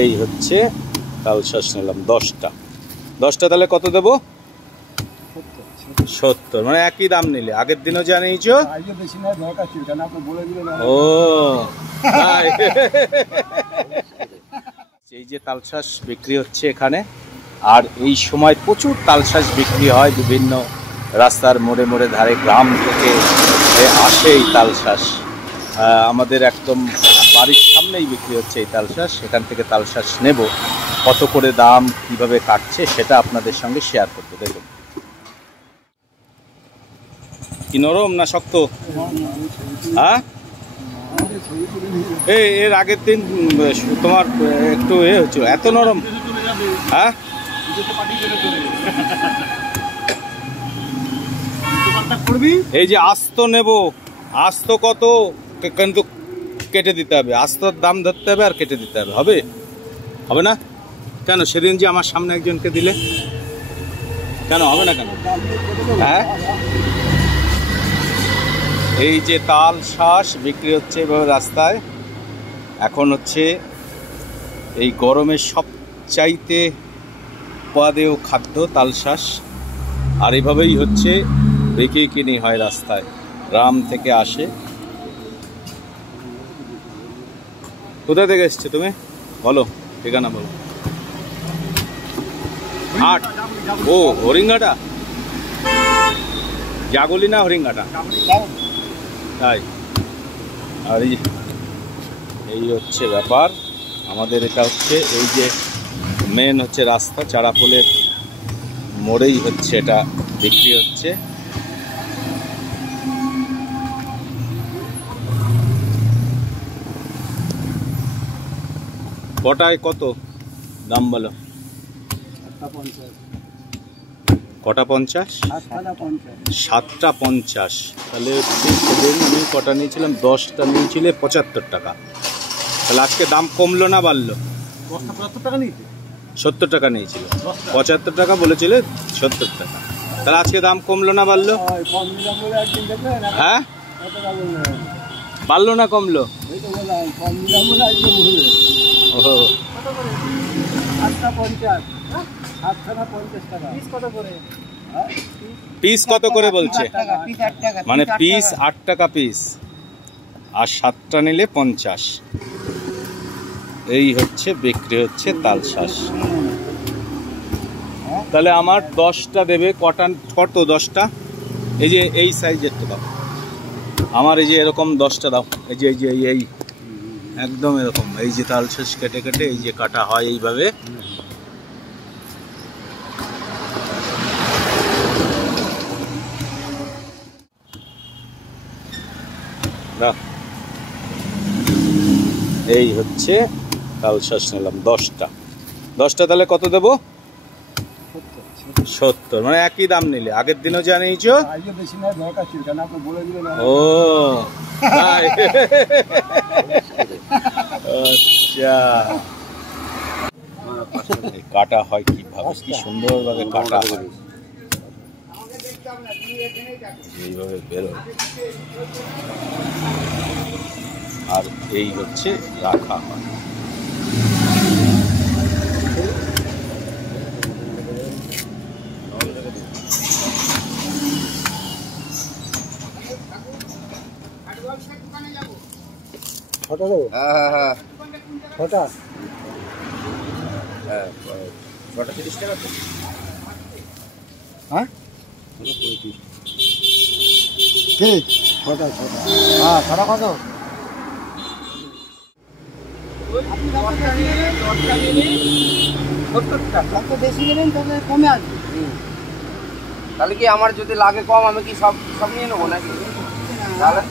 এই হচ্ছে তালশাঁস নিলাম 10টা। 10টা তাহলে কত দেবো? 70। মানে একই দাম নিলে, আগের দিনও যা নিয়েছো। ও এই যে তালশাঁস বিক্রি হচ্ছে এখানে, আর এই সময় প্রচুর তালশাঁস বিক্রি হয় বিভিন্ন রাস্তার মোড়ে মোড়ে ধারে, গ্রাম থেকে আসে এই তালশাঁস। আমাদের একদম বাড়ির সামনেই বিক্রি হচ্ছে এই তালশাঁস। সেখান থেকে তালশাঁস নেব, কত করে দাম, কিভাবে কাটছে সেটা আপনাদের সঙ্গে শেয়ার করবো। দেখুন কি নরম না শক্ত? হ্যাঁ, এর আগের দিন তোমার একটু হচ্ছিল, এত নরম? হ্যাঁ, এই যে আস্ত নেব, আস্ত কত কিন্তু কেটে দিতে হবে, আস্তর দাম ধরতে হবে আর কেটে দিতে হবে। হবে হবে না কেন? সেদিন যে আমার সামনে একজনকে দিলে, কেন হবে না কেন? হ্যাঁ, এই যে তালশাঁস বিক্রি হচ্ছে এভাবে রাস্তায়। এখন হচ্ছে এই গরমের সবচাইতে উপাদেয় খাদ্য তালশাঁস, আর এভাবেই হচ্ছে বিক্রি কিনি হয় রাস্তায়, গ্রাম থেকে আসে। কোথা থেকে এসছো তুমি? বলো ঠিকানা বলো। 8। ও হরিঙ্গাটা, জাগলি না হরিঙ্গাটা? তাই। আর এই হচ্ছে ব্যাপার আমাদের। এটা হচ্ছে এই যে মেন হচ্ছে রাস্তা, চারাপোলের মোড়েই হচ্ছে এটা বিক্রি হচ্ছে। কটায় কত দাম বলো? কটা 50? 7টা 50। তাহলে সেদিন আমি কটা নিয়েছিলাম? 10টা নিয়েছিলে 75 টাকা। তাহলে আজকে দাম কমলো না বাড়লো? 70 টাকা নিয়েছিল, 75 টাকা বলেছিল, 70 টাকা। তাহলে আজকে দাম কমলো না বাড়লো? হ্যাঁ, বাড়লো না কমলো? ও পিস কত করে বলছে? মানে পিস 8 টাকা পিস, আর 7টা নিলে 50। এই হচ্ছে বিক্রি হচ্ছে তালশাঁস। তাহলে আমার 10টা দেবে। কত 10টা? এই যে এই সাইজেরটা দাও আমার, এই যে এরকম 10টা দাও। এই যে এই একদম এরকম, এই যে তালশাঁস কেটে কেটে এই যে কাটা হয় এইভাবে। এই হচ্ছে তালশাঁস নিলাম 10টা। 10টা তাহলে কত দেবো? 70। মানে একই দাম নিলে, আগের দিনও যা নিয়েছো। ও আচ্ছা, কাটা হয় কিভাবে, কি সুন্দরভাবে কাটা হয়, এইভাবে বেরোয়, আর এই হচ্ছে রাখা হয়। ছটা 30 টাকা তো। হ্যাঁ, ঠিক। ছটা হ্যাঁ, ছটা কত? বেশি নেবেন তাহলে কমে আসবে। তাহলে কি আমার যদি লাগে কম, আমি কি সব নিয়ে নেবো নাকি? তাহলে